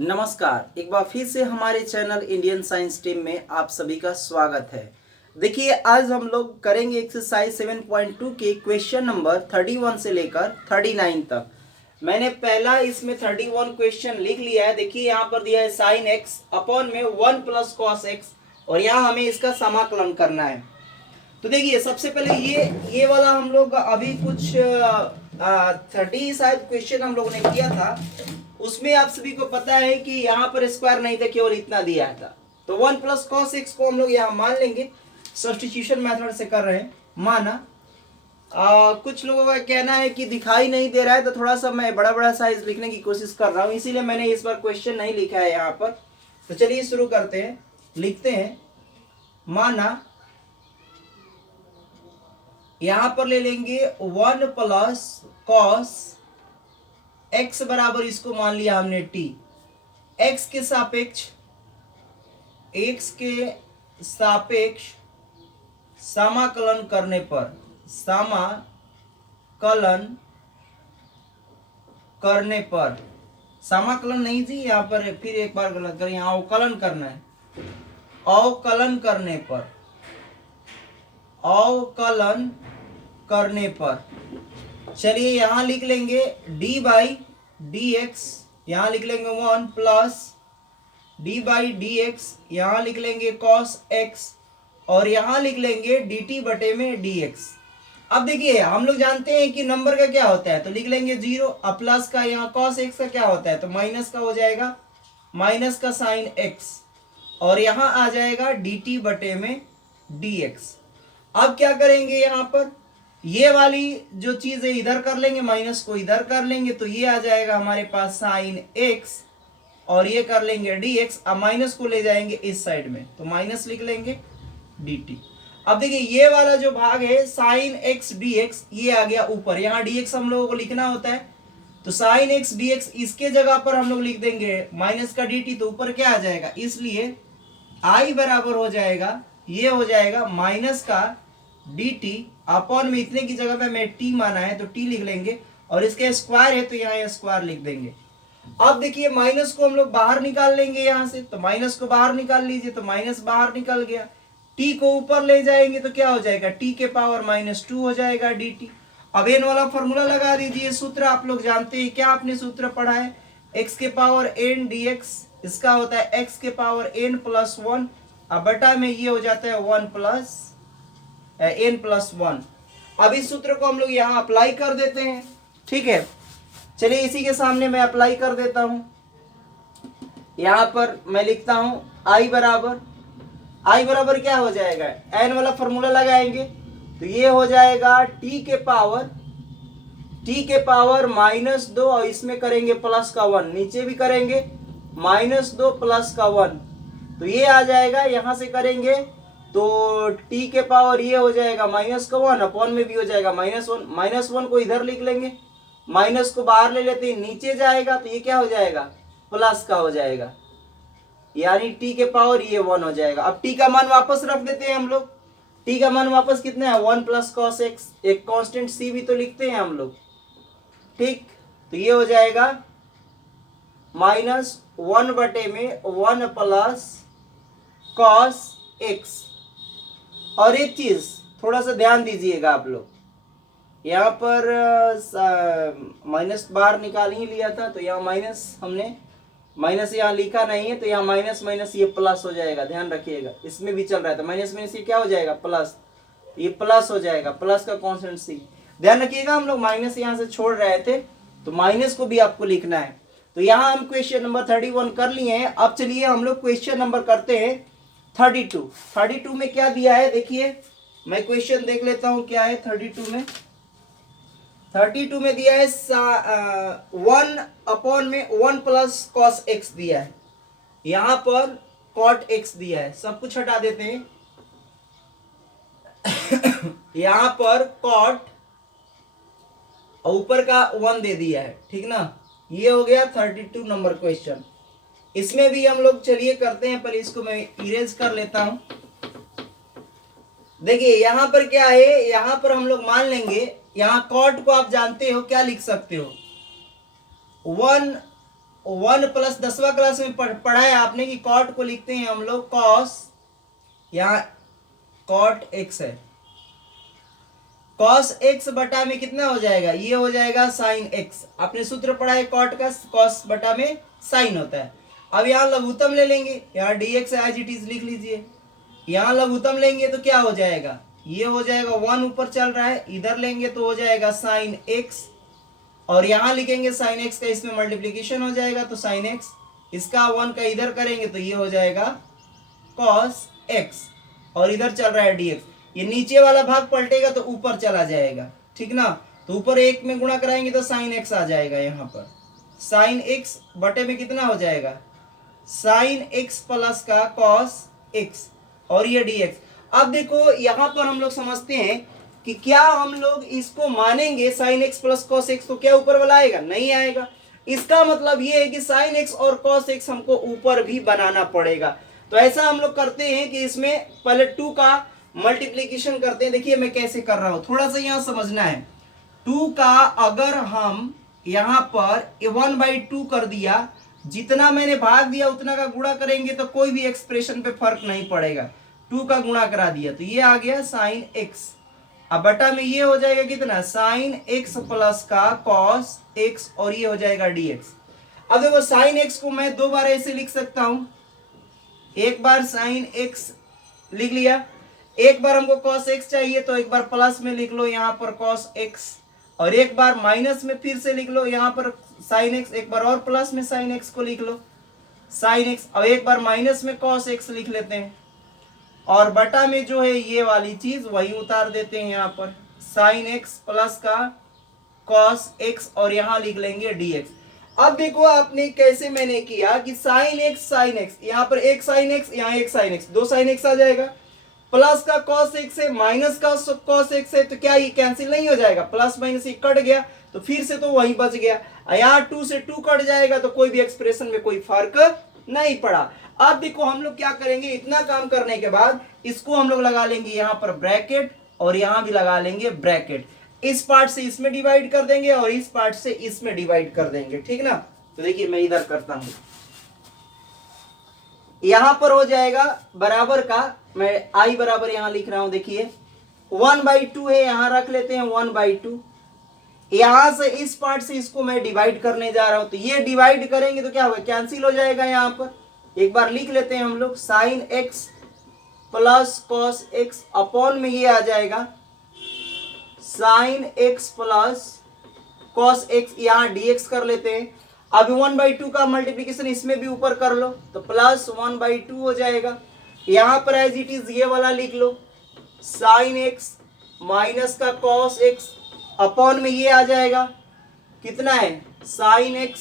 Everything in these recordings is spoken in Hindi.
नमस्कार, एक बार फिर से हमारे चैनल इंडियन साइंस टीम में आप सभी का स्वागत है। देखिए, आज हम लोग करेंगे एक्सरसाइज 7.2 के क्वेश्चन नंबर 31 से लेकर 39 तक। मैंने पहला इसमें 31 क्वेश्चन लिख लिया है। देखिए, यहाँ पर दिया है साइन एक्स अपॉन में 1 प्लस कॉस एक्स और यहाँ हमें इसका समाकलन करना है। तो देखिए, सबसे पहले ये वाला हम लोग अभी कुछ 30 शायद क्वेश्चन हम लोगों ने किया था, उसमें आप सभी को पता है कि यहाँ पर स्क्वायर नहीं था, केवल इतना दिया था। तो 1 प्लस कॉस एक्स को हम लोग यहाँ मान लेंगे, सब्स्टिट्यूशन मेथड से कर रहे हैं। माना कुछ लोगों का कहना है कि दिखाई नहीं दे रहा है, तो थोड़ा सा मैं बड़ा बड़ा साइज लिखने की कोशिश कर रहा हूँ, इसीलिए मैंने इस बार क्वेश्चन नहीं लिखा है यहाँ पर। तो चलिए शुरू करते हैं, लिखते हैं। माना यहां पर ले लेंगे 1 प्लस कॉस एक्स बराबर, इसको मान लिया हमने टी। एक्स के सापेक्ष समाकलन करने पर, समाकलन नहीं थी यहाँ पर, फिर एक बार गलत करें, यहाँ अवकलन करना है। अवकलन करने पर चलिए यहां लिख लेंगे डी बाई डी एक्स, यहां लिख लेंगे 1 plus D by d x, यहां लिख लेंगे कॉस एक्स और यहां लिख लेंगे डी टी बटे में डी एक्स। अब देखिए, हम लोग जानते हैं कि नंबर का क्या होता है, तो लिख लेंगे 0। अब प्लस का यहाँ कॉस एक्स का क्या होता है, तो माइनस का हो जाएगा, माइनस का साइन एक्स और यहां आ जाएगा डी टी बटे में डी एक्स। अब क्या करेंगे, यहां पर ये वाली जो चीज है इधर कर लेंगे, माइनस को इधर कर लेंगे, तो ये आ जाएगा हमारे पास साइन एक्स और ये कर लेंगे डी एक्स। अब माइनस को ले जाएंगे इस साइड में, तो माइनस लिख लेंगे डी टी। अब देखिए, ये वाला जो भाग है साइन एक्स डी एक्स, ये आ गया ऊपर, यहाँ डी एक्स हम लोगों को लिखना होता है, तो साइन एक्स डी एक्स इसके जगह पर हम लोग लिख देंगे माइनस का डी टी, तो ऊपर क्या आ जाएगा, इसलिए आई बराबर हो जाएगा, ये हो जाएगा माइनस का डी टी अपॉन में इतने की जगह पे हमें टी माना है तो टी लिख लेंगे और इसके स्क्वायर है तो यहाँ स्क्वायर लिख देंगे। अब देखिए, माइनस को हम लोग बाहर निकाल लेंगे यहाँ से, तो माइनस को बाहर निकाल लीजिए, तो माइनस बाहर निकल गया। टी को ऊपर ले जाएंगे तो क्या हो जाएगा, टी के पावर -2 हो जाएगा डी टी। अब एन वाला फॉर्मूला लगा दीजिए, सूत्र आप लोग जानते हैं, क्या आपने सूत्र पढ़ा है, एक्स के पावर n dx, इसका होता है x के पावर n प्लस 1, अब बटा में ये हो जाता है 1 प्लस n प्लस 1। अब इस सूत्र को हम लोग यहाँ अप्लाई कर देते हैं, ठीक है। चलिए इसी के सामने मैं अप्लाई कर देता हूं। यहां पर मैं लिखता हूं i बराबर क्या हो जाएगा, n वाला फॉर्मूला लगाएंगे तो ये हो जाएगा t के पावर -2 और इसमें करेंगे प्लस का 1, नीचे भी करेंगे -2 प्लस का 1, तो ये आ जाएगा। यहां से करेंगे तो t के पावर ये हो जाएगा -1 अपॉन में भी हो जाएगा -1 को इधर लिख लेंगे, माइनस को बाहर ले लेते हैं, नीचे जाएगा तो ये क्या हो जाएगा, प्लस का हो जाएगा, यानी t के पावर ये 1 हो जाएगा। अब t का मान वापस रख देते हैं हम लोग, t का मान वापस कितना है, 1 प्लस कॉस एक्स, एक कांस्टेंट c भी तो लिखते हैं हम लोग, ठीक। तो ये हो जाएगा -1 बटे में 1 प्लस कॉस एक्स। और एक चीज थोड़ा सा ध्यान दीजिएगा आप लोग, यहाँ पर माइनस बाहर निकाल ही लिया था, तो यहाँ माइनस हमने माइनस यहाँ लिखा नहीं है, तो यहाँ माइनस माइनस ये प्लस हो जाएगा, ध्यान रखिएगा, इसमें भी चल रहा है तो माइनस माइनस ये क्या हो जाएगा, प्लस, ये प्लस हो जाएगा, प्लस का कांस्टेंट सी, ध्यान रखिएगा। हम लोग माइनस यहाँ से छोड़ रहे थे तो माइनस को भी आपको लिखना है। तो यहाँ हम क्वेश्चन नंबर 31 कर लिए हैं। अब चलिए हम लोग क्वेश्चन नंबर करते हैं 32 में क्या दिया है, देखिए मैं क्वेश्चन देख लेता हूं क्या है 32 में दिया है 1 अपॉन में 1 प्लस कॉस एक्स दिया है, यहां पर कॉट एक्स दिया है, सब कुछ हटा देते हैं यहां पर कॉट और ऊपर का 1 दे दिया है, ठीक ना। ये हो गया 32 नंबर क्वेश्चन। इसमें भी हम लोग चलिए करते हैं, पर इसको मैं इरेज कर लेता हूं। देखिए यहां पर क्या है, यहां पर हम लोग मान लेंगे, यहां कॉट को आप जानते हो क्या लिख सकते हो, 1 1 प्लस 10वां क्लास में पढ़ा है आपने कि कॉट को लिखते हैं हम लोग कॉस, यहाँ कॉट एक्स है, कॉस एक्स बटा में कितना हो जाएगा, ये हो जाएगा साइन एक्स। आपने सूत्र पढ़ा है कॉट का, कॉस बटा में साइन होता है। अब यहाँ लघुत्तम ले लेंगे, यहाँ dx एज इट इज लिख लीजिए। यहाँ लघुत्तम लेंगे तो क्या हो जाएगा, ये हो जाएगा 1 ऊपर चल रहा है, इधर लेंगे तो हो जाएगा साइन एक्स, और यहाँ लिखेंगे साइन एक्स का, इसमें मल्टीप्लीकेशन हो जाएगा तो साइन एक्स, इसका 1 का इधर करेंगे तो ये हो जाएगा कॉस एक्स, और इधर चल रहा है dx। ये नीचे वाला भाग पलटेगा तो ऊपर चला जाएगा, ठीक ना। तो ऊपर 1 में गुणा कराएंगे तो साइन एक्स आ जाएगा, यहाँ पर साइन एक्स बटे में कितना हो जाएगा, साइन एक्स प्लस का कॉस एक्स, और ये dx। अब देखो यहाँ पर हम लोग समझते हैं कि क्या हम लोग इसको मानेंगे sign x plus cos x, तो क्या ऊपर वाला आएगा, नहीं आएगा। इसका मतलब ये है कि साइन एक्स और कॉस एक्स हमको ऊपर भी बनाना पड़ेगा। तो ऐसा हम लोग करते हैं कि इसमें पहले 2 का मल्टीप्लीकेशन करते हैं। देखिए मैं कैसे कर रहा हूं, थोड़ा सा यहाँ समझना है। 2 का अगर हम यहाँ पर 1/2 कर दिया, जितना मैंने भाग दिया उतना का गुणा करेंगे तो कोई भी एक्सप्रेशन पे फर्क नहीं पड़ेगा। 2 का गुणा करा दिया तो ये आ गया साइन एक्स, अब बटा में ये हो जाएगा कितना, साइन एक्स प्लस का कॉस एक्स, और ये हो जाएगा dx। अब देखो साइन एक्स को मैं 2 बार ऐसे लिख सकता हूं, एक बार साइन एक्स लिख लिया, एक बार हमको कॉस एक्स चाहिए तो एक बार प्लस में लिख लो यहाँ पर कॉस एक्स, और एक बार माइनस में फिर से लिख लो यहाँ पर साइन एक्स, एक बार और प्लस में साइन एक्स को लिख लो साइन एक्स, और एक बार माइनस में कॉस एक्स लिख लेते हैं, और बटा में जो है ये वाली चीज वही उतार देते हैं यहाँ पर साइन एक्स प्लस का कॉस एक्स, और यहाँ लिख लेंगे dx। अब देखो आपने कैसे मैंने किया कि साइन एक्स यहाँ पर एक साइन एक्स, यहाँ एक साइन एक्स, 2 साइन एक्स आ जाएगा, प्लस का कॉस एक्स है माइनस का कॉस एक्स है, तो क्या ये कैंसिल नहीं हो जाएगा, प्लस माइनस ये कट गया तो फिर से तो वही बच गया। यहाँ 2 से 2 कट जाएगा तो कोई भी एक्सप्रेशन में कोई फर्क नहीं पड़ा। अब देखो हम लोग क्या करेंगे, इतना काम करने के बाद इसको हम लोग लगा लेंगे यहाँ पर ब्रैकेट, और यहाँ भी लगा लेंगे ब्रैकेट। इस पार्ट से इसमें डिवाइड कर देंगे और इस पार्ट से इसमें डिवाइड कर देंगे, ठीक ना। तो देखिए मैं इधर करता हूं, यहां पर हो जाएगा बराबर का, मैं आई बराबर यहां लिख रहा हूं, देखिए 1/2 है, यहां रख लेते हैं 1/2। यहां से इस पार्ट से इसको मैं डिवाइड करने जा रहा हूं, तो ये डिवाइड करेंगे तो क्या होगा, कैंसिल हो जाएगा। यहां पर एक बार लिख लेते हैं हम लोग sign x plus cos x, upon में ये आ जाएगा sine x plus cos x, यहाँ dx कर लेते हैं। अब 1/2 का मल्टीप्लीकेशन इसमें भी ऊपर कर लो तो प्लस 1/2 हो जाएगा। यहाँ पर एज इट इज ये वाला लिख लो साइन एक्स माइनस का कॉस एक्स, अपॉन में ये आ जाएगा कितना है, साइन एक्स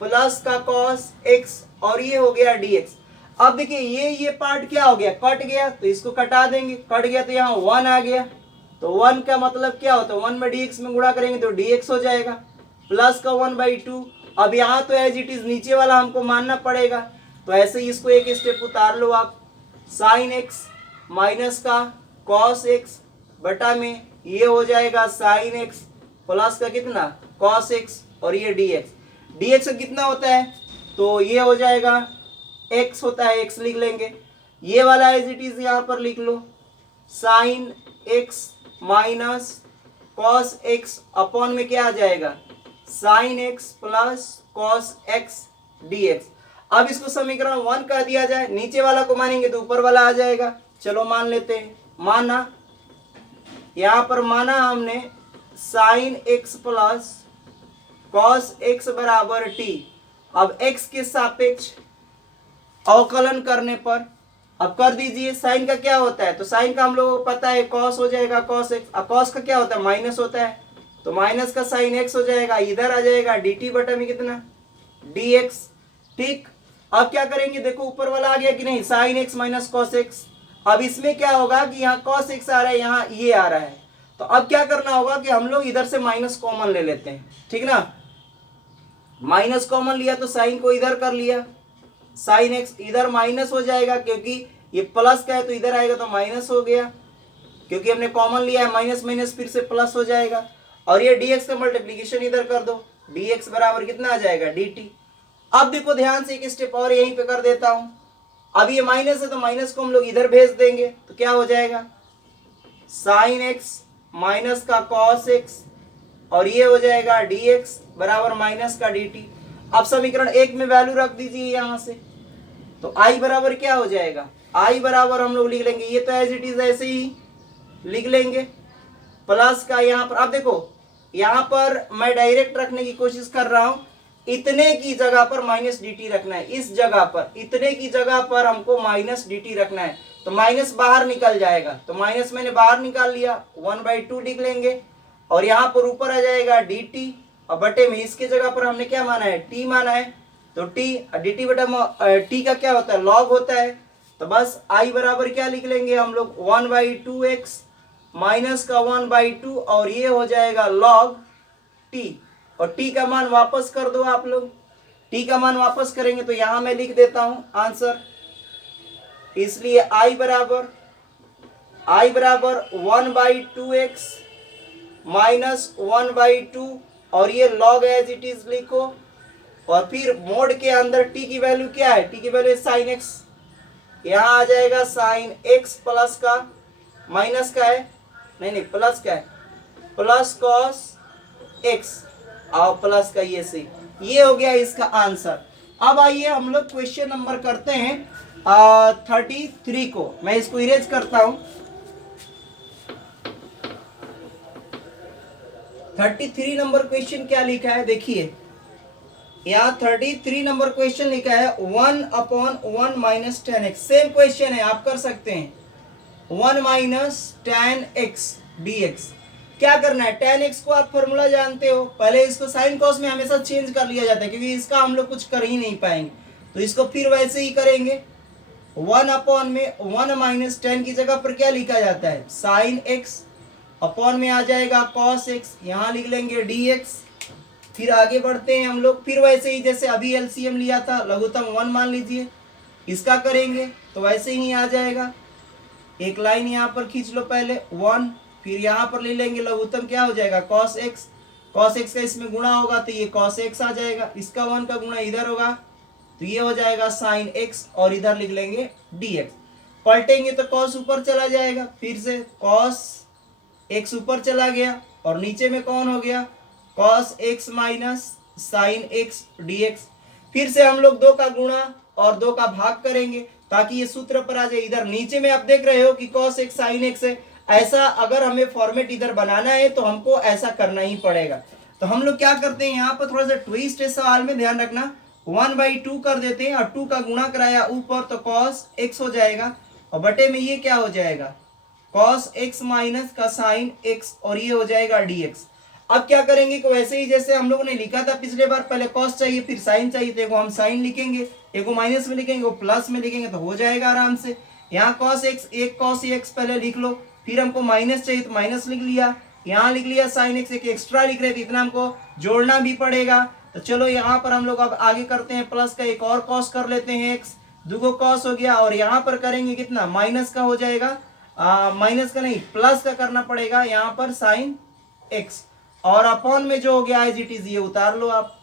प्लस का कॉस एक्स, और ये हो गया dx। अब देखिए ये पार्ट क्या हो गया, कट गया, तो इसको कटा देंगे, कट गया तो यहाँ 1 आ गया, तो 1 का मतलब क्या होता है, 1 में dx में गुणा करेंगे तो dx हो जाएगा, प्लस का 1/2। अब यहाँ तो एज इट इज नीचे वाला हमको मानना पड़ेगा, तो ऐसे ही इसको एक स्टेप उतार लो आप, साइन एक्स माइनस का कॉस एक्स बटा में ये हो जाएगा साइन एक्स प्लस का कितना कॉस एक्स, और ये dx कितना होता है, तो ये हो जाएगा x होता है, x लिख लेंगे। ये वाला एज इट इज यहाँ पर लिख लो sine x minus cos x, upon में क्या आ जाएगा sine x plus cos x dx। अब इसको समीकरण 1 कह दिया जाए, नीचे वाला को मानेंगे तो ऊपर वाला आ जाएगा। चलो मान लेते हैं, माना यहाँ पर माना हमने sign x plus cos x बराबर t। अब x के सापेक्ष अवकलन करने पर अब कर दीजिए, साइन का क्या होता है, तो साइन का हम लोगों को पता है कॉस हो जाएगा कॉस एक्स, अब कॉस का क्या होता है माइनस होता है, तो माइनस का साइन एक्स हो जाएगा, इधर आ जाएगा dt बटा में कितना dx। ठीक, अब क्या करेंगे, देखो ऊपर वाला आ गया कि नहीं, sign x minus cos x. अब इसमें क्या होगा कि यहाँ कॉस एक्स आ रहा है, यहाँ ये आ रहा है, तो अब क्या करना होगा कि हम लोग इधर से माइनस कॉमन ले लेते हैं, ठीक ना। माइनस कॉमन लिया तो साइन को इधर कर लिया, साइन एक्स इधर माइनस हो जाएगा क्योंकि ये प्लस का है, तो इधर आएगा तो माइनस हो गया, क्योंकि हमने कॉमन लिया है, माइनस माइनस फिर से प्लस हो जाएगा। और ये dx का मल्टीप्लीकेशन इधर कर दो, dx बराबर कितना आ जाएगा dt। अब देखो ध्यान से एक स्टेप और यहीं पे कर देता हूं। अब ये माइनस है तो माइनस को हम लोग इधर भेज देंगे तो क्या हो जाएगा, साइन एक्स माइनस का कॉस एक्स, और ये हो जाएगा डी एक्स बराबर माइनस का डी टी। अब समीकरण एक में वैल्यू रख दीजिए यहां से, तो आई बराबर क्या हो जाएगा, आई बराबर हम लोग लिख लेंगे, ये तो एज इट इज ऐसे ही लिख लेंगे, प्लस का यहाँ पर। अब देखो यहाँ पर मैं डायरेक्ट रखने की कोशिश कर रहा हूं, इतने की जगह पर माइनस डी टी रखना है, इस जगह पर इतने की जगह पर हमको माइनस डी टी रखना है, तो माइनस बाहर निकल जाएगा, तो माइनस मैंने बाहर निकाल लिया, 1/2 लिख लेंगे, और यहाँ पर ऊपर आ जाएगा डी टी, और बटे में इसके जगह पर हमने क्या माना है, टी माना है, तो टी डी टी बटा टी का क्या होता है, लॉग होता है, तो बस आई बराबर क्या लिख लेंगे हम लोग, 1/2x माइनस का 1/2, और ये हो जाएगा लॉग टी, और टी का मान वापस कर दो आप लोग, टी का मान वापस करेंगे तो यहां मैं लिख देता हूं आंसर, इसलिए आई बराबर 1/2x माइनस 1/2, और ये लॉग एज इट इज लिखो, और फिर मोड के अंदर टी की वैल्यू क्या है, टी की वैल्यू साइन एक्स, यहां आ जाएगा साइन एक्स प्लस का, माइनस का है नहीं प्लस का है, प्लस कॉस एक्स और प्लस का ये से, ये हो गया इसका आंसर। अब आइए हम लोग क्वेश्चन नंबर करते हैं 33 को, मैं इसको इरेज करता हूं। 33 नंबर क्वेश्चन क्या लिखा है देखिए, यहाँ 33 नंबर क्वेश्चन लिखा है 1/1 माइनस 10x, सेम क्वेश्चन है आप कर सकते हैं, 1 माइनस 10x dx। क्या करना है, tan x को आप फॉर्मूला जानते हो, पहले इसको साइन कॉस में हमेशा चेंज कर लिया जाता है क्योंकि इसका हम लोग कुछ कर ही नहीं पाएंगे, तो इसको फिर वैसे ही करेंगे, 1 में 1 माइनस 10 की जगह पर क्या लिखा जाता है, साइन x, अपॉन में आ जाएगा कॉस x, यहाँ लिख लेंगे dx। फिर आगे बढ़ते हैं हम लोग, फिर वैसे ही जैसे अभी एलसीएम लिया था, लघुत्तम 1 मान लीजिए, इसका करेंगे तो वैसे ही आ जाएगा, एक लाइन यहाँ पर खींच लो पहले 1, फिर यहाँ पर ले लेंगे लघुत्तम क्या हो जाएगा कॉस एक्स, कॉस एक्स का इसमें गुणा होगा तो ये कॉस एक्स आ जाएगा, इसका 1 का गुणा इधर होगा तो ये हो जाएगा साइन एक्स, और इधर लिख लेंगे dx। पलटेंगे तो कॉस ऊपर चला जाएगा, फिर से कॉस एक्स ऊपर चला गया, और नीचे में कौन हो गया, cos x minus sine x dx। फिर से हम लोग 2 का गुणा और 2 का भाग करेंगे ताकि ये सूत्र पर आ जाए, इधर नीचे में आप देख रहे हो कि कॉस एक्स साइन एक्स है, ऐसा अगर हमें फॉर्मेट इधर बनाना है तो हमको ऐसा करना ही पड़ेगा। तो हम लोग क्या करते हैं, यहाँ पर थोड़ा सा ट्विस्ट है सवाल में, ध्यान रखना, 1/2 कर देते हैं, और 2 का गुणा कराया ऊपर तो कॉस एक्स हो जाएगा, और बटे में ये क्या हो जाएगा, कॉस एक्स माइनस का साइन एक्स, और ये हो जाएगा dx। अब क्या करेंगे कि वैसे ही जैसे हम लोगों ने लिखा था पिछले बार, पहले कॉस चाहिए फिर साइन चाहिए, तो एगो हम साइन लिखेंगे, एगो माइनस में लिखेंगे, वो प्लस में लिखेंगे, तो हो जाएगा आराम से। यहाँ कॉस एक्स, एक कॉस एक्स पहले लिख लो, फिर हमको माइनस चाहिए तो माइनस लिख लिया, यहाँ लिख लिया साइन एक्स, एक एक्स्ट्रा लिख रहे थे, इतना हमको जोड़ना भी पड़ेगा, तो चलो यहाँ पर हम लोग अब आगे करते हैं, प्लस का एक और कॉस कर लेते हैं एक्स, 2 कॉस हो गया, और यहाँ पर करेंगे कितना, माइनस का हो जाएगा, माइनस का नहीं प्लस का करना पड़ेगा यहाँ पर साइन एक्स, और अपॉन में जो हो गया एज इट इज ये उतार लो आप,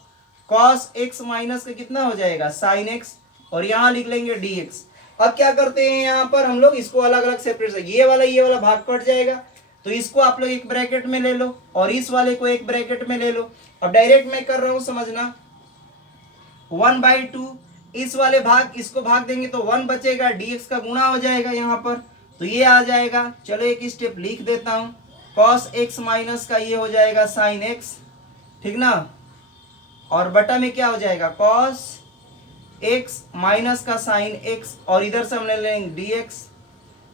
कॉस एक्स माइनस का कितना हो जाएगा साइन एक्स, और यहाँ लिख लेंगे dx। अब क्या करते हैं यहाँ पर हम लोग इसको अलग अलग सेपरेट से, ये वाला भाग कट जाएगा, तो इसको आप लोग एक ब्रैकेट में ले लो, और इस वाले को एक ब्रैकेट में ले लो। अब डायरेक्ट मैं कर रहा हूं समझना, 1/2 इस वाले भाग, इसको भाग देंगे तो 1 बचेगा, dx का गुणा हो जाएगा यहाँ पर, तो ये आ जाएगा, चलो एक स्टेप लिख देता हूं, कॉस एक्स माइनस का ये हो जाएगा साइन एक्स, ठीक ना, और बटा में क्या हो जाएगा, कॉस एक्स माइनस का साइन एक्स, और इधर से हम ले लेंगे dx।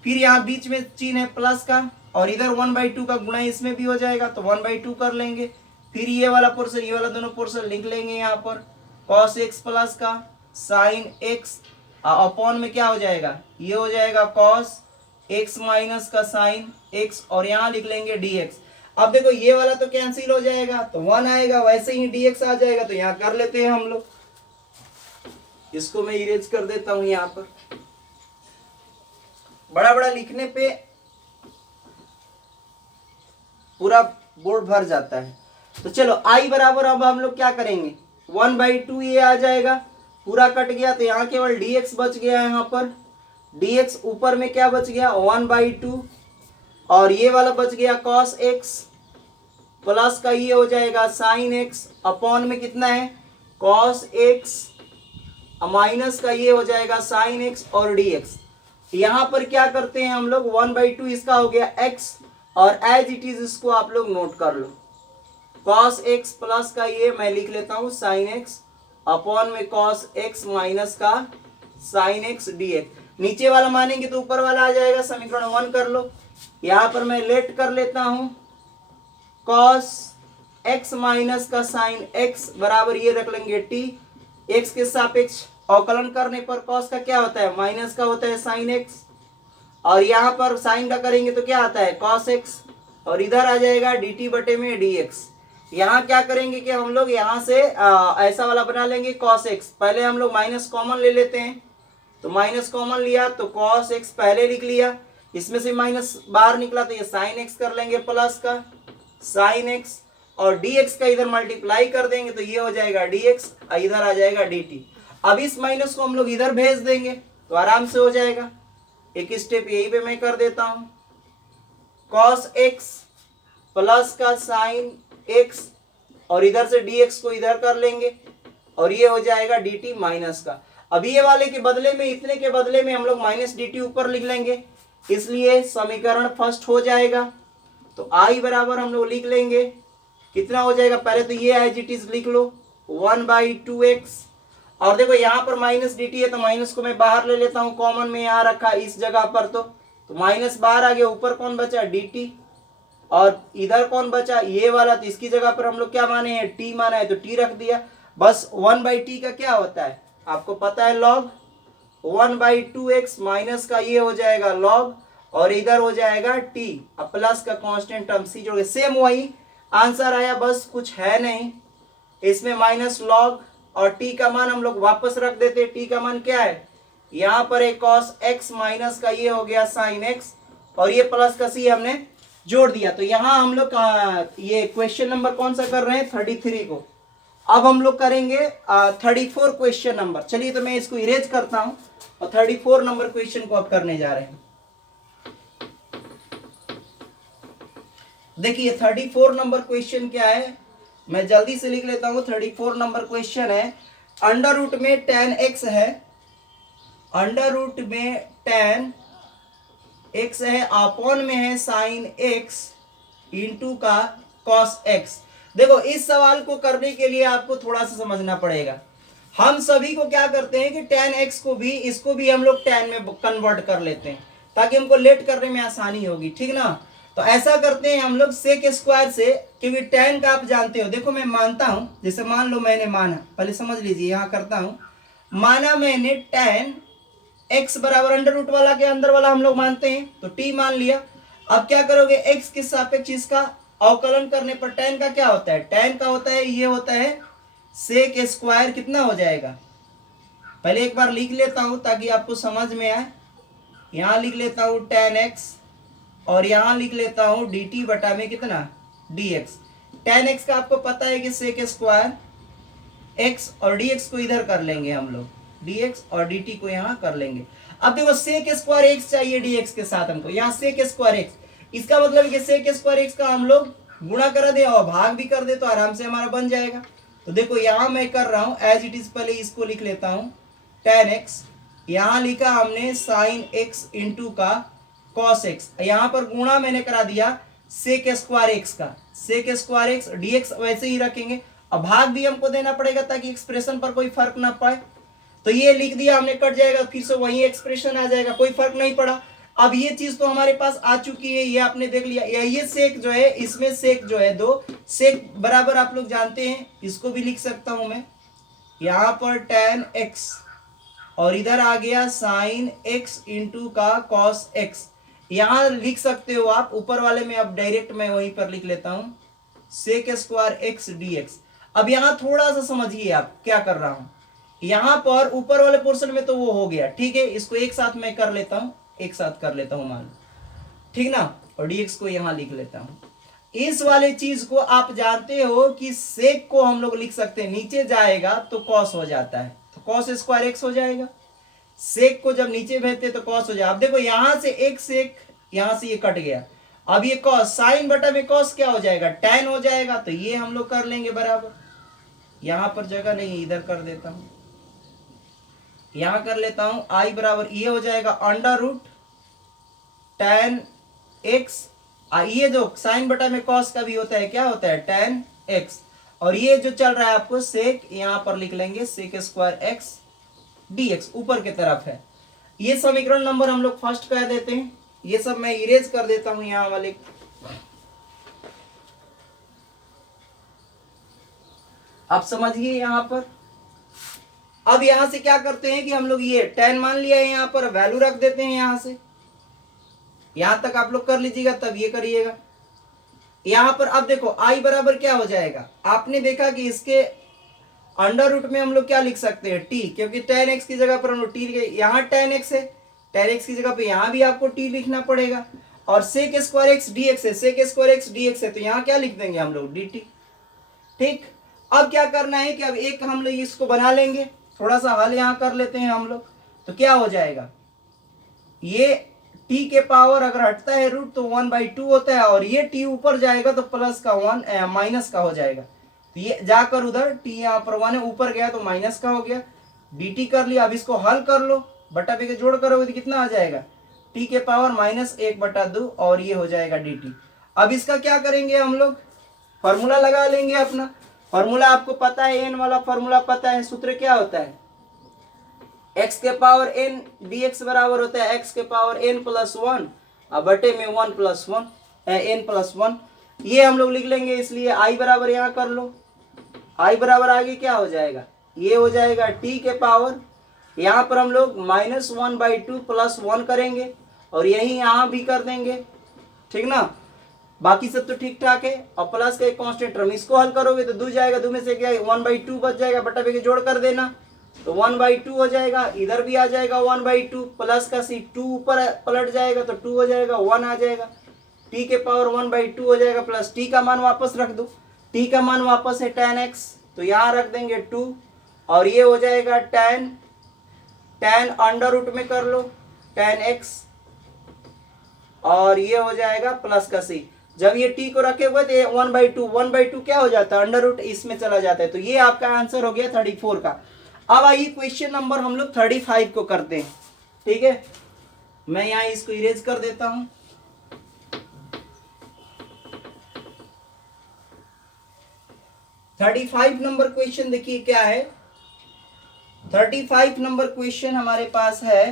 फिर यहाँ बीच में चिन्ह है प्लस का, और इधर 1/2 का गुणा इसमें भी हो जाएगा तो 1/2 कर लेंगे, फिर ये वाला पोर्शन ये वाला दोनों पोर्शन लिख लेंगे यहाँ पर, कॉस एक्स प्लस का साइन एक्स, अपॉन में क्या हो जाएगा, ये हो जाएगा कॉस एक्स माइनस का साइन एक्स, और यहाँ लिख लेंगे dx। अब देखो ये वाला तो कैंसिल हो जाएगा तो 1 आएगा, वैसे ही dx आ जाएगा, तो यहाँ कर लेते हैं हम लोग, इसको मैं इरेज कर देता हूं, यहाँ पर बड़ा बड़ा लिखने पे पूरा बोर्ड भर जाता है। तो चलो आई बराबर अब हम लोग क्या करेंगे, 1/2 ये आ जाएगा, पूरा कट गया तो यहाँ केवल dx बच गया है। यहाँ पर dx ऊपर में क्या बच गया 1/2 और ये वाला बच गया cos x प्लस का ये हो जाएगा sin x अपॉन में कितना है cos x माइनस का ये हो जाएगा sin x और dx। यहाँ पर क्या करते हैं हम लोग 1/2 इसका हो गया x और एज इट इज इसको आप लोग नोट कर लो cos x प्लस का ये मैं लिख लेता हूँ sin x अपॉन में cos x माइनस का sin x dx। नीचे वाला मानेंगे तो ऊपर वाला आ जाएगा, समीकरण 1 कर लो। यहाँ पर मैं लेट कर लेता हूँ cos x माइनस का sin x बराबर ये रख लेंगे t, x के सापेक्ष अवकलन करने पर cos का क्या होता है माइनस का होता है sin x और यहाँ पर sin का करेंगे तो क्या आता है cos x और इधर आ जाएगा dt बटे में dx। यहाँ क्या करेंगे कि हम लोग यहाँ से ऐसा वाला बना लेंगे cos x, पहले हम लोग माइनस कॉमन ले लेते हैं तो माइनस कॉमन लिया तो cos x पहले लिख लिया, इसमें से माइनस बाहर निकला तो ये sin x कर लेंगे प्लस का sin x और dx का इधर मल्टीप्लाई कर देंगे तो ये हो जाएगा dx और इधर आ जाएगा dt। अब इस माइनस को हम लोग इधर भेज देंगे तो आराम से हो जाएगा। एक स्टेप यही पे मैं कर देता हूं cos x प्लस का sin x और इधर से dx को इधर कर लेंगे और ये हो जाएगा dt माइनस का। अब ये वाले के बदले में इतने के बदले में हम लोग माइनस dt ऊपर लिख लेंगे, इसलिए समीकरण फर्स्ट हो जाएगा। तो i बराबर हम लोग लिख लेंगे कितना हो जाएगा, पहले तो ये एज इट इज लिख लो 1/2x और देखो यहाँ पर माइनस dt है तो माइनस को मैं बाहर ले लेता हूँ, कॉमन में यहाँ रखा इस जगह पर तो माइनस बाहर आ गया, ऊपर कौन बचा dt और इधर कौन बचा ये वाला, तो इसकी जगह पर हम लोग क्या माने हैं t माना है तो t रख दिया। बस 1/t का क्या होता है आपको पता है log 1/2x माइनस का ये हो जाएगा log और इधर हो जाएगा t अब प्लस का कांस्टेंट टर्म c जोड़ के सेम वही आंसर आया, बस कुछ है नहीं इसमें माइनस log और t का मान हम लोग वापस रख देते। t का मान क्या है यहाँ पर एक cos x माइनस का ये हो गया sin x और ये प्लस का c हमने जोड़ दिया। तो यहाँ हम लोग ये क्वेश्चन नंबर कौन सा कर रहे हैं 33 को। अब हम लोग करेंगे 34 क्वेश्चन नंबर। चलिए तो मैं इसको इरेज करता हूं और 34 नंबर क्वेश्चन को अब करने जा रहे हैं। देखिए 34 नंबर क्वेश्चन क्या है, मैं जल्दी से लिख लेता हूं। 34 नंबर क्वेश्चन है अंडर रूट में tan x है, अंडर रूट में tan x है अपॉन में है sin x इंटू का cos x। देखो इस सवाल को करने के लिए आपको थोड़ा सा समझना पड़ेगा। हम सभी को क्या करते हैं कि tan x को भी इसको भी हम लोग tan में कन्वर्ट कर लेते हैं ताकि हमको लेट करने में आसानी होगी, ठीक ना। तो ऐसा करते हैं हम लोग sec स्क्वायर से, क्योंकि tan का आप जानते हो। देखो मैं मानता हूं, जैसे मान लो मैंने माना, पहले समझ लीजिए यहाँ करता हूं, माना मैंने tan x बराबर अंडर रूट वाला के अंदर वाला हम लोग मानते हैं तो t मान लिया। अब क्या करोगे x के सापेक्ष इसका अवकलन करने पर tan का क्या होता है, tan का होता है ये होता है sec स्क्वायर कितना हो जाएगा, पहले एक बार लिख लेता हूं ताकि आपको समझ में आए। यहां लिख लेता हूं tan x और यहां लिख लेता हूं dt बटा में कितना dx। tan x का आपको पता है कि sec स्क्वायर x और dx को इधर कर लेंगे हम लोग, dx और dt को यहाँ कर लेंगे। अब देखो sec स्क्वायर x चाहिए dx के साथ हमको, यहाँ sec स्क्वायर x, इसका मतलब कि sec स्क्वायर x का हम लोग गुणा कर दे और भाग भी कर दे तो आराम से हमारा बन जाएगा। तो देखो यहाँ मैं कर रहा हूँ एज इट इज, पहले इसको लिख लेता हूँ tan x, यहाँ लिखा हमने sin x इंटू का cos x, यहाँ पर गुणा मैंने करा दिया sec स्क्वायर x का, sec स्क्वायर x dx वैसे ही रखेंगे। अब भाग भी हमको देना पड़ेगा ताकि एक्सप्रेशन पर कोई फर्क ना पाए, तो ये लिख दिया हमने, कट जाएगा फिर से वही एक्सप्रेशन आ जाएगा, कोई फर्क नहीं पड़ा। अब ये चीज तो हमारे पास आ चुकी है, ये आपने देख लिया। ये सेक जो है, इसमें सेक जो है दो सेक बराबर आप लोग जानते हैं, इसको भी लिख सकता हूं मैं यहाँ पर tan x और इधर आ गया sin x इंटू का cos x। यहाँ लिख सकते हो आप ऊपर वाले में, अब डायरेक्ट मैं वहीं पर लिख लेता हूं sec स्क्वायर x dx। अब यहाँ थोड़ा सा समझिए आप क्या कर रहा हूं, यहाँ पर ऊपर वाले पोर्शन में तो वो हो गया, ठीक है। इसको एक साथ मैं कर लेता हूं, एक साथ कर लेता हूं मान, ठीक ना, और dx को यहाँ लिख लेता हूं। इस वाले चीज को आप जानते हो कि सेक को हम लोग लिख सकते हैं, नीचे जाएगा तो कॉस हो जाता है, तो कॉस स्क्वायर एक्स हो जाएगा। सेक को जब नीचे भेजते तो कॉस हो जाए। अब देखो यहां से एक सेक, यहां से ये कट गया, अब ये कॉस, साइन बटा में कॉस क्या हो जाएगा, tan हो जाएगा। तो ये हम लोग कर लेंगे बराबर, यहां पर जगह नहीं, इधर कर देता हूं, यहां कर लेता हूं, आई बराबर ये हो जाएगा अंडर रूट tan x, ये जो साइन बटा में कॉस का भी होता है क्या होता है, tan x, और ये जो चल रहा है आपको सेक, यहां पर लिख लेंगे सेक स्क्वायर x dx, ऊपर की तरफ है। ये समीकरण नंबर हम लोग फर्स्ट कह देते हैं, ये सब मैं इरेज कर देता हूं यहां वाले। आप समझिए यहां पर, अब यहां से क्या करते हैं कि हम लोग ये tan मान लिया है, यहां पर वैल्यू रख देते हैं, यहां से यहां तक आप लोग कर लीजिएगा, तब ये करिएगा यहां पर। अब देखो आई बराबर क्या हो जाएगा, आपने देखा कि इसके अंडर रूट में हम लोग क्या लिख सकते हैं, टी, क्योंकि tan x की जगह पर हम लोग टी, यहाँ tan x है, tan x की जगह पे यहाँ भी आपको टी लिखना पड़ेगा, और सेक स्क्वायर x dx है, सेक स्क्वायर x dx है, तो यहाँ क्या लिख देंगे हम लोग, dt। ठीक, अब क्या करना है कि अब एक हम लोग इसको बना लेंगे, थोड़ा सा हल यहाँ कर लेते हैं हम लोग, तो क्या हो जाएगा, ये t के पावर अगर हटता है रूट तो 1/2 होता है, और ये t ऊपर जाएगा तो प्लस का 1 माइनस का हो जाएगा, तो ये जाकर उधर t यहाँ पर 1 है, ऊपर गया तो माइनस का हो गया, dt कर लिया। अब इसको हल कर लो, बटा पे के जोड़ करोगे तो कितना आ जाएगा, t के पावर -1/2, और ये हो जाएगा dt। अब इसका क्या करेंगे हम लोग, फॉर्मूला लगा लेंगे अपना, फॉर्मूला आपको पता है, n वाला फॉर्मूला पता है, सूत्र क्या होता है, x के पावर n dx बराबर होता है x के पावर n + 1 और बटे में 1 + 1 n + 1, ये हम लोग लिख लेंगे। इसलिए i बराबर यहाँ कर लो, i बराबर आगे क्या हो जाएगा, ये हो जाएगा t के पावर, यहाँ पर हम लोग -1/2 + 1 करेंगे, और यही यहाँ भी कर देंगे, ठीक ना, बाकी सब तो ठीक ठाक है। और प्लस का एक कांस्टेंट टर्म, इसको हल करोगे तो 2 जाएगा, 2 में से क्या 1/2 बच जाएगा, बटा पे के जोड़ कर देना तो 1/2 हो जाएगा, इधर भी आ जाएगा 1/2, प्लस का सी 2 ऊपर पलट जाएगा तो 2 हो जाएगा, 1 आ जाएगा, t के पावर 1/2 हो जाएगा, प्लस t का मान वापस रख दो, t का मान वापस है tan x, तो यहाँ रख देंगे 2, और ये हो जाएगा tan अंडर रूट में कर लो tan x, और ये हो जाएगा प्लस का सी, जब ये t को रखे हुए थे 1/2 क्या हो जाता है, अंडर रूट इसमें चला जाता है, तो ये आपका आंसर हो गया 34 का। अब आइए क्वेश्चन नंबर हम लोग 35 को करते हैं, ठीक है, मैं यहाँ इसको इरेज कर देता हूं। थर्टी 35 नंबर क्वेश्चन देखिए क्या है, 35 नंबर क्वेश्चन हमारे पास है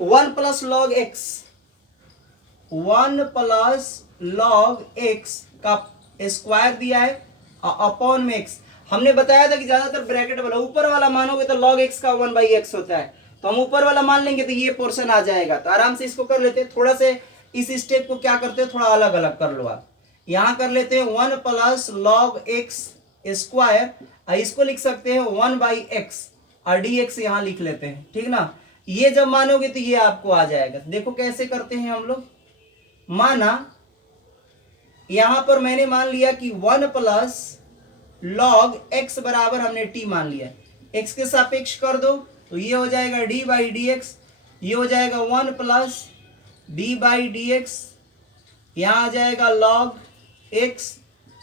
1 + log x, 1 + log x का स्क्वायर दिया है अपॉन में x। हमने बताया था कि ज्यादातर ब्रैकेट वाला ऊपर वाला मानोगे तो log x का 1/x होता है, तो हम ऊपर वाला मान लेंगे तो ये पोर्शन आ जाएगा, तो आराम से इसको कर लेते हैं। थोड़ा से इस स्टेप को क्या करते हो, थोड़ा अलग अलग कर लो आप, यहाँ कर लेते हैं 1 + log x स्क्वायर, इसको लिख सकते हैं 1/x, और dx यहाँ लिख लेते हैं, ठीक ना। ये जब मानोगे तो ये आपको आ जाएगा। देखो कैसे करते हैं हम लोग, माना यहां पर मैंने मान लिया कि 1 + log x बराबर हमने t मान लिया, x के सापेक्ष कर दो तो ये हो जाएगा d/dx, ये हो जाएगा 1 + d/dx, यहाँ आ जाएगा log x,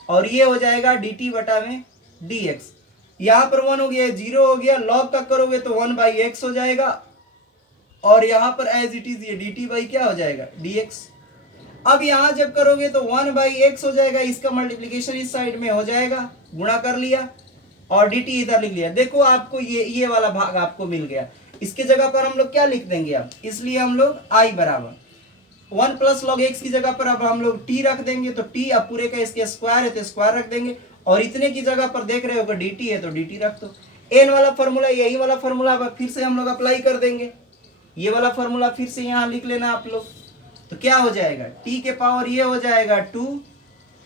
और ये हो जाएगा dt बटा में dx, यहाँ पर 1 हो गया, 0 हो गया, log का करोगे तो 1/x हो जाएगा, और यहाँ पर एज इट इज ये dt बाई क्या हो जाएगा dx। अब यहाँ जब करोगे तो 1/x हो जाएगा, इसका मल्टीप्लीकेशन इस साइड में हो जाएगा, गुणा कर लिया, और dt इधर लिख लिया। देखो आपको ये वाला भाग आपको मिल गया, इसके जगह पर हम लोग क्या लिख देंगे अब, इसलिए हम लोग i बराबर 1 + log x की जगह पर अब हम लोग t रख देंगे, तो t अब पूरे का इसके स्क्वायर है तो स्क्वायर रख देंगे, और इतने की जगह पर देख रहे हो dt है तो dt रख दो। n वाला फॉर्मूला, यही वाला फॉर्मूला फिर से हम लोग अप्लाई कर देंगे, ये वाला फॉर्मूला फिर से यहाँ लिख लेना आप लोग, तो क्या हो जाएगा, t के पावर ये हो जाएगा 2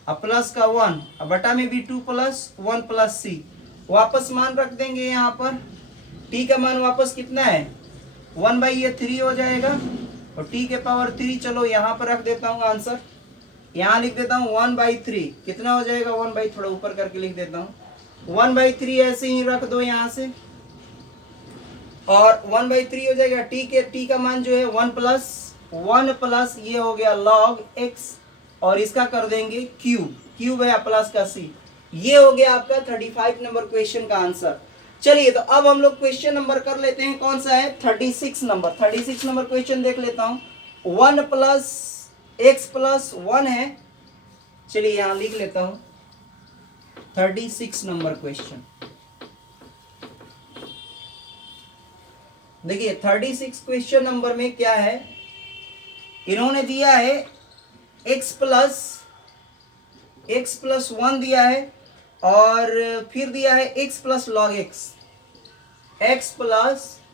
और प्लस का 1, और बटा में भी 2 + 1 + c, वापस मान रख देंगे यहाँ पर, t का मान वापस कितना है 1/3 हो जाएगा, और t के पावर 3, चलो यहाँ पर रख देता हूँ आंसर, यहाँ लिख देता हूँ 1/3, कितना हो जाएगा 1/, थोड़ा ऊपर करके लिख देता हूँ 1/3, ऐसे ही रख दो यहाँ से, और 1/3 हो जाएगा। टी का मान जो है 1 प्लस ये हो गया log x, और इसका कर देंगे क्यूब है प्लस का c। ये हो गया आपका 35 नंबर क्वेश्चन का आंसर। चलिए तो अब हम लोग क्वेश्चन नंबर कर लेते हैं, कौन सा है 36 नंबर क्वेश्चन देख लेता हूँ। 1 प्लस x प्लस 1 है, चलिए यहां लिख लेता हूं 36 नंबर क्वेश्चन। देखिए 36 क्वेश्चन नंबर में क्या है, इन्होंने दिया है x प्लस 1 दिया है, और फिर दिया है x प्लस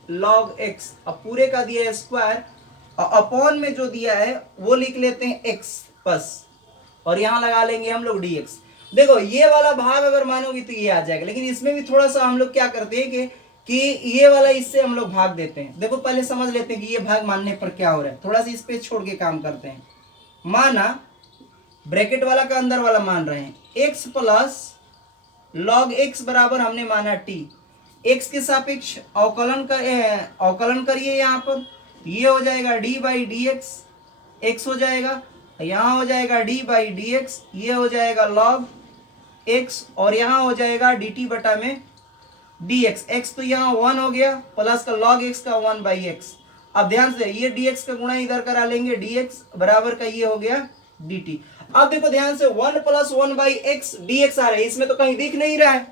लॉग x, अब पूरे का दिया है स्क्वायर, और अपॉन में जो दिया है वो लिख लेते हैं x बस, और यहां लगा लेंगे हम लोग dx। देखो ये वाला भाग अगर मानोगे तो ये आ जाएगा, लेकिन इसमें भी थोड़ा सा हम लोग क्या करते हैं कि ये वाला इससे हम लोग भाग देते हैं। देखो पहले समझ लेते हैं कि ये भाग मानने पर क्या हो रहा है, थोड़ा सा इस पे छोड़ के काम करते हैं। माना ब्रैकेट वाला का अंदर वाला मान रहे हैं, x प्लस लॉग x बराबर हमने माना t, x के सापेक्ष अवकलन करिए यहाँ पर, ये हो जाएगा d by d x, x हो जाएगा, यहाँ हो जाएगा d बाई डी एक्स, ये हो जाएगा log x, और यहाँ हो जाएगा dt बटा में dx, x तो यहाँ 1 हो गया, प्लस का log x का 1 बाई एक्स। अब ध्यान से ये dx का गुणा इधर करा लेंगे, dx बराबर का ये हो गया dt। अब देखो ध्यान से 1 प्लस 1 बाई एक्स dx आ रहा है, इसमें तो कहीं दिख नहीं रहा है,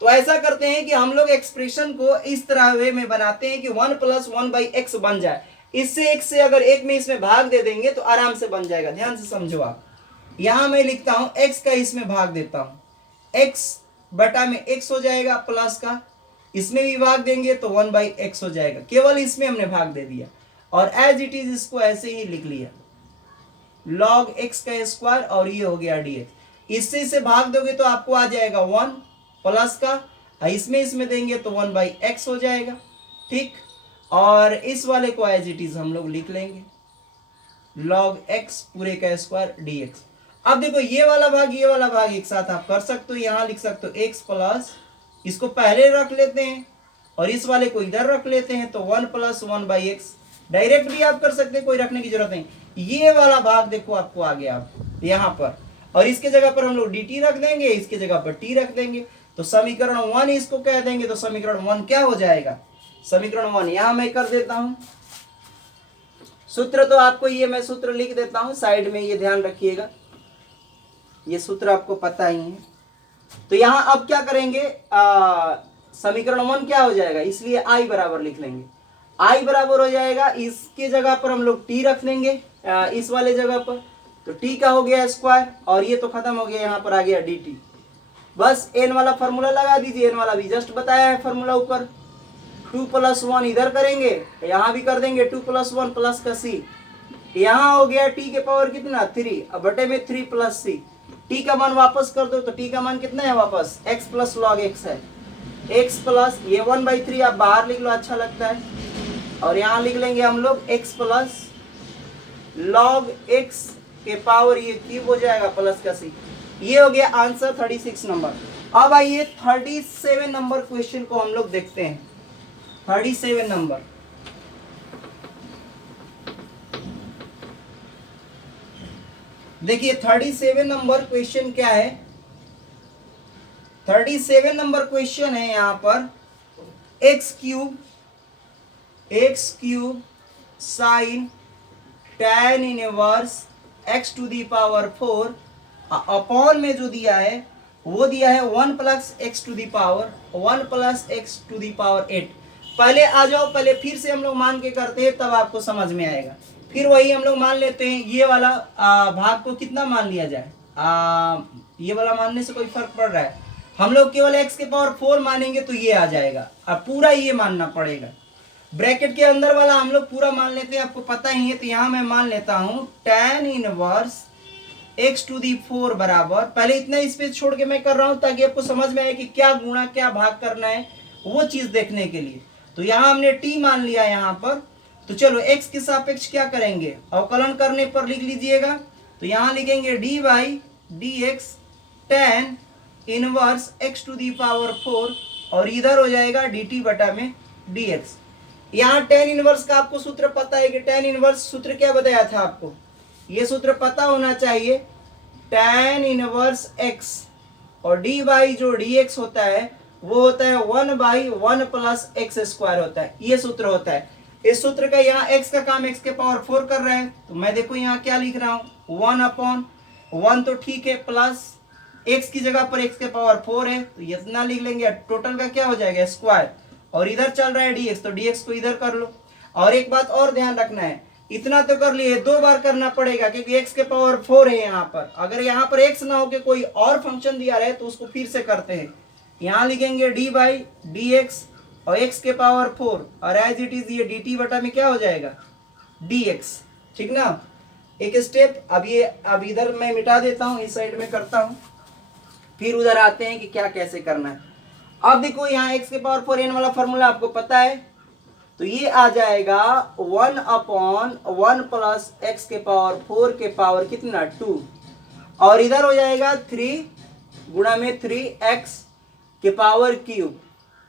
तो ऐसा करते हैं कि हम लोग एक्सप्रेशन को इस तरह वे में बनाते हैं कि 1 प्लस 1 बाई एक्स बन जाए, इससे एक से अगर एक में इसमें भाग दे देंगे तो आराम से बन जाएगा। ध्यान से समझो आप, यहां मैं लिखता हूं x का इसमें भाग देता हूं, x बटा में x हो जाएगा, प्लस का इसमें भी भाग देंगे तो 1 बाई एक्स हो जाएगा, केवल इसमें हमने भाग दे दिया, और एज इट इज इसको ऐसे ही लिख लिया log x का स्क्वायर, और ये हो गया dx। इससे इसे भाग दोगे तो आपको आ जाएगा 1, प्लस का इसमें देंगे तो 1 बाई एक्स हो जाएगा, ठीक। और इस वाले को एज इट इज हम लोग लिख लेंगे log x पूरे का स्क्वायर dx। अब देखो ये वाला भाग एक साथ आप कर सकते हो, यहां लिख सकते हो x प्लस, इसको पहले रख लेते हैं और इस वाले को इधर रख लेते हैं, तो 1 प्लस 1 बाई एक्स, डायरेक्ट भी आप कर सकते हैं, कोई रखने की जरूरत नहीं। ये वाला भाग देखो आपको आ गया यहाँ पर, और इसके जगह पर हम लोग dt रख देंगे, इसके जगह पर t रख देंगे, तो समीकरण 1 इसको कह देंगे, तो समीकरण 1 क्या हो जाएगा, समीकरण 1 यहां मैं कर देता हूं। सूत्र तो आपको ये मैं सूत्र लिख देता हूं साइड में, ये ध्यान रखिएगा, ये सूत्र आपको पता ही है। तो यहां अब क्या करेंगे, समीकरण 1 क्या हो जाएगा, इसलिए i बराबर लिख लेंगे, i बराबर हो जाएगा, इसके जगह पर हम लोग t रख लेंगे, इस वाले जगह पर, तो t का हो गया स्क्वायर, और ये तो खत्म हो गया, यहाँ पर आ गया dt। बस n वाला फॉर्मूला लगा दीजिए, n वाला भी जस्ट बताया है फॉर्मूला ऊपर, 2 प्लस 1 इधर करेंगे, यहाँ भी कर देंगे 2 प्लस 1 प्लस का c, यहाँ हो गया t के पावर कितना 3, अब बटे में 3 प्लस c, t का मान वापस कर दो, तो t का मान कितना है वापस, x प्लस लॉग x है, x प्लस ये 1/3 आप बाहर लिख लो, अच्छा लगता है, और यहाँ लिख लेंगे हम लोग x प्लस लॉग x के पावर ये क्यूब हो जाएगा प्लस का c। ये हो गया आंसर 36 नंबर। अब आइए 37 नंबर क्वेश्चन को हम लोग देखते हैं। 37 नंबर, देखिए 37 नंबर क्वेश्चन क्या है, 37 नंबर क्वेश्चन है यहाँ पर x cube sine tan inverse x to the power 4 upon में जो दिया है वो दिया है 1 plus x to the power 8। पहले आ जाओ, पहले फिर से हम लोग मान के करते हैं, तब आपको समझ में आएगा। फिर वही हम लोग मान लेते हैं, ये वाला भाग को कितना मान लिया जाए, ये वाला मानने से कोई फर्क पड़ रहा है, हम लोग केवल x के पावर 4 मानेंगे तो ये आ जाएगा, अब पूरा ये मानना पड़ेगा। ब्रैकेट के अंदर वाला हम लोग पूरा मान लेते हैं, आपको पता ही है, तो यहाँ मैं मान लेता हूँ tan inverse x to the 4 बराबर, पहले इतना स्पेस छोड़ के मैं कर रहा हूँ ताकि आपको समझ में आए कि क्या गुणा क्या भाग करना है, वो चीज देखने के लिए। तो यहाँ हमने t मान लिया यहाँ पर, तो चलो x के सापेक्ष क्या करेंगे, अवकलन करने पर लिख लीजिएगा, तो यहाँ लिखेंगे d by d x tan inverse x to the power 4 और इधर हो जाएगा डी टी बटा में डी एक्स। यहाँ टेन इनवर्स का आपको सूत्र पता है कि टेन इनवर्स सूत्र क्या बताया था आपको, ये सूत्र पता होना चाहिए, टेन इनवर्स एक्स और डी बाई जो डी एक्स होता है वो होता है 1/1 प्लस एक्स स्क्वायर होता है, ये सूत्र होता है। इस सूत्र का यहाँ x का काम x के पावर 4 कर रहा है, तो मैं देखो यहाँ क्या लिख रहा हूँ 1/1 तो ठीक है, प्लस x की जगह पर x के पावर 4 है तो इतना लिख लेंगे, टोटल का क्या हो जाएगा स्क्वायर, और इधर चल रहा है dx तो dx को इधर कर लो। और एक बात और ध्यान रखना है, इतना तो कर लिए, 2 बार करना पड़ेगा क्योंकि x के पावर 4 है यहाँ पर। अगर यहाँ पर x ना हो के कोई और फंक्शन दिया रहे तो उसको फिर से करते हैं। यहाँ लिखेंगे डी बाई डी एक्स और x के पावर 4 और एज इट इज ये dt बटा में क्या हो जाएगा dx, ठीक ना। एक स्टेप अब इधर मैं मिटा देता हूँ, इस साइड में करता हूँ, फिर उधर आते हैं कि क्या कैसे करना है। अब देखो यहाँ x के पावर 4 n वाला फॉर्मूला आपको पता है, तो ये आ जाएगा 1/1 प्लस एक्स के पावर 4 के पावर कितना 2 और इधर हो जाएगा 3 गुणा में 3x के पावर क्यूब।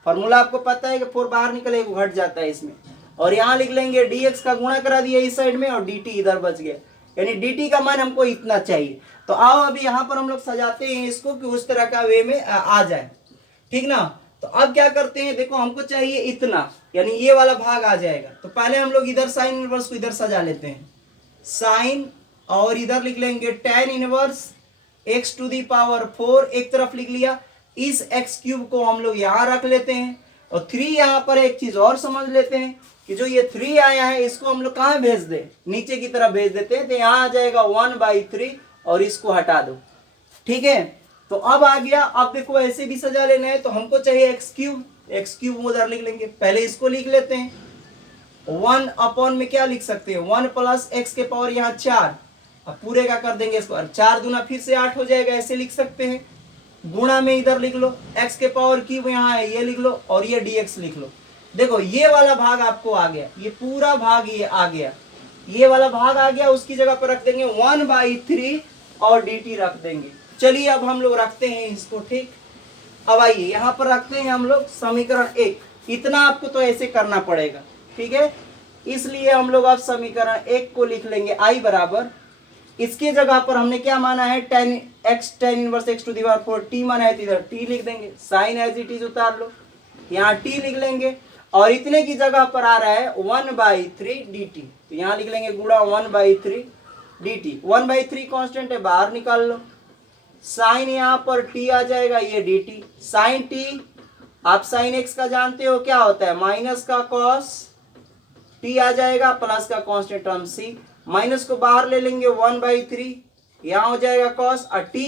फॉर्मूला आपको पता है कि 4 बाहर निकले घट जाता है इसमें, और यहाँ लिख लेंगे dx का गुणा करा दिया इस साइड में और dt इधर बच गया, यानी dt का मान हमको इतना चाहिए। तो आओ अभी यहाँ पर हम लोग सजाते हैं इसको कि उस तरह का वे में आ जाए, ठीक ना। तो अब क्या करते हैं, देखो हमको चाहिए इतना, यानी ये वाला भाग आ जाएगा। तो पहले हम लोग इधर साइन इनवर्स को इधर सजा लेते हैं, साइन और इधर लिख लेंगे tan inverse x to the power 4 एक तरफ लिख लिया, इस एक्स क्यूब को हम लोग यहाँ रख लेते हैं और 3 यहाँ पर एक चीज और समझ लेते हैं कि जो ये 3 आया है इसको हम लोग कहाँ भेज दे, नीचे की तरफ भेज देते हैं, तो यहाँ आ जाएगा 1/3 और इसको हटा दो, ठीक है। तो अब आ गया, अब देखो ऐसे भी सजा लेना है, तो हमको चाहिए एक्स क्यूब उधर लिख लेंगे, पहले इसको लिख लेते हैं 1 अपॉन में क्या लिख सकते हैं 1 प्लस एक्स के पावर यहाँ 4, अब पूरे का कर देंगे इसको, 4 दूना फिर से 8 हो जाएगा, ऐसे लिख सकते हैं। गुणा में इधर लिख लो x के पावर क्यूब यहाँ है ये लिख लो और ये dx लिख लो। देखो ये वाला भाग आपको आ गया, ये पूरा भाग ये आ गया, ये वाला भाग आ गया, उसकी जगह पर रख देंगे 1/3 और dt रख देंगे। चलिए अब हम लोग रखते हैं इसको, ठीक। अब आइए यहाँ पर रखते हैं हम लोग समीकरण 1, इतना आपको तो ऐसे करना पड़ेगा, ठीक है। इसलिए हम लोग अब समीकरण 1 को लिख लेंगे i बराबर, इसके जगह पर हमने क्या माना है tan inverse x to the power 4 t माना है, तो इधर t लिख देंगे, साइन एज इट इज उतार लो, यहाँ t लिख लेंगे और इतने की जगह पर आ रहा है 1/3 dt, तो यहाँ लिख लेंगे गुणा 1/3 dt, 1/3 कांस्टेंट है बाहर निकाल लो, साइन यहाँ पर t आ जाएगा ये dt, साइन t आप साइन x का जानते हो क्या होता है माइनस का कॉस t आ जाएगा प्लस का कांस्टेंट टर्म c, माइनस को बाहर ले लेंगे 1/3, यहाँ हो जाएगा कॉस और t